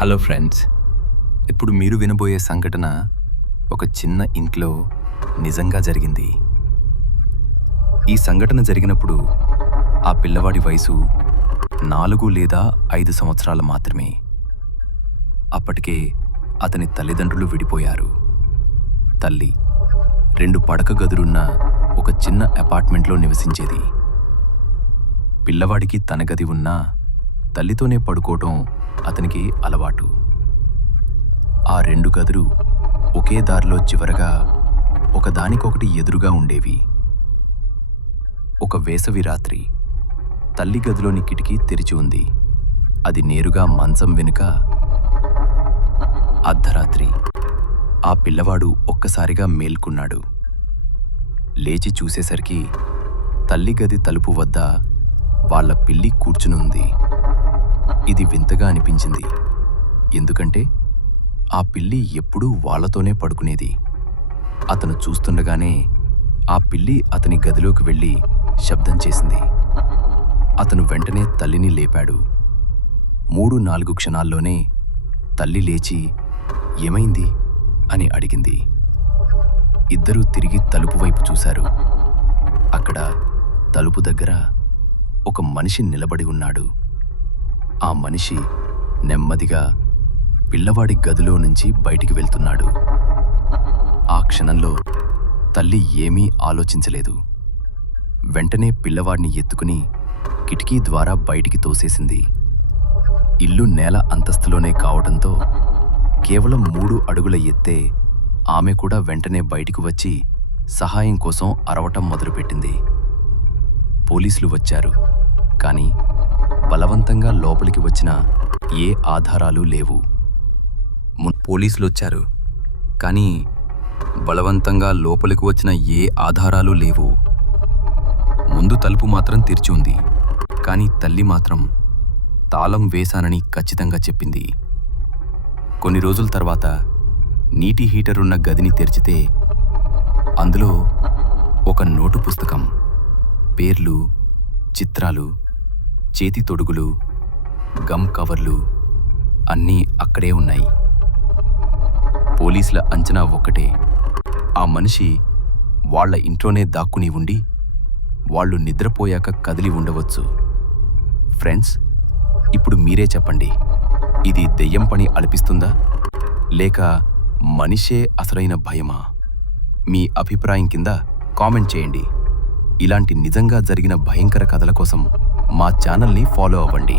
Hello friends, ఇప్పుడు మీరు వినబోయే సంఘటన ఒక చిన్న ఇంట్లో నిజంగా జరిగింది. ఈ సంఘటన జరిగినప్పుడు ఆ పిల్లవాడి వయసు 4 లేదా 5 సంవత్సరాలు మాత్రమే. అప్పటికే అతని తల్లిదండ్రులు విడిపోయారు. తల్లి 2 పడక గదులున్న ఒక చిన్న అపార్ట్మెంట్లో నివసించేది. పిల్లవాడికి తన గది ఉన్నా తల్లితోనే పడుకోవటం అతనికి అలవాటు. ఆ 2 గదులు ఒకే దారిలో చివరగా ఒకదానికొకటి ఎదురుగా ఉండేవి. ఒక వేసవి రాత్రి తల్లి గదిలోని కిటికీ తెరిచి ఉంది. అది నేరుగా మంచం వెనుక. అర్ధరాత్రి ఆ పిల్లవాడు ఒక్కసారిగా మేల్కున్నాడు. లేచి చూసేసరికి తల్లి గది తలుపు వద్ద వాళ్ళ పిల్లి కూర్చునుంది. ఇది వింతగా అనిపించింది. ఎందుకంటే ఆ పిల్లి ఎప్పుడూ వాళ్లతోనే పడుకునేది. అతను చూస్తుండగానే ఆ పిల్లి అతని గదిలోకి వెళ్ళి శబ్దం చేసింది. అతను వెంటనే తల్లిని లేపాడు. 3-4 క్షణాల్లోనే తల్లి లేచి ఏమైంది అని అడిగింది. ఇద్దరూ తిరిగి తలుపు వైపు చూశారు. అక్కడ తలుపు దగ్గర ఒక మనిషి నిలబడి ఉన్నాడు. ఆ మనిషి నెమ్మదిగా పిల్లవాడి గదిలో నుంచి బయటికి వెళ్తున్నాడు. ఆ క్షణంలో తల్లి ఏమీ ఆలోచించలేదు. వెంటనే పిల్లవాడిని ఎత్తుకుని కిటికీ ద్వారా బయటికి తోసేసింది. ఇల్లు నేల అంతస్తులోనే కావడంతో కేవలం 3 అడుగుల ఎత్తే ఆమె కూడా వెంటనే బయటికి వచ్చి సహాయం కోసం అరవటం మొదలుపెట్టింది. పోలీసులు వచ్చారు. కానీ బలవంతంగా లోపలికి వచ్చిన ఏ ఆధారాలు లేవు. పోలీసులు వచ్చారు కానీ బలవంతంగా లోపలికి వచ్చిన ఏ ఆధారాలు లేవు. ముందు తలుపు మాత్రం తెరిచి ఉంది. కానీ తల్లి మాత్రం తాళం వేశానని ఖచ్చితంగా చెప్పింది. కొన్ని రోజుల తర్వాత నీటి హీటర్ ఉన్న గదిని తెరిచితే అందులో ఒక నోటు పుస్తకం, పేర్లు, చిత్రాలు, చేతి తొడుగులు, గమ్ కవర్లు అన్నీ అక్కడే ఉన్నాయి. పోలీసుల అంచనా ఒక్కటే, ఆ మనిషి వాళ్ల ఇంట్లోనే దాక్కుని ఉండి వాళ్ళు నిద్రపోయాక కదిలి ఉండవచ్చు. ఫ్రెండ్స్, ఇప్పుడు మీరే చెప్పండి, ఇది దెయ్యం పని అనిపిస్తుందా లేక మనిషే అసలైన భయమా? మీ అభిప్రాయం కింద కామెంట్ చేయండి. ఇలాంటి నిజంగా జరిగిన భయంకర కథల కోసం మా ఛానల్ని ఫాలో అవ్వండి.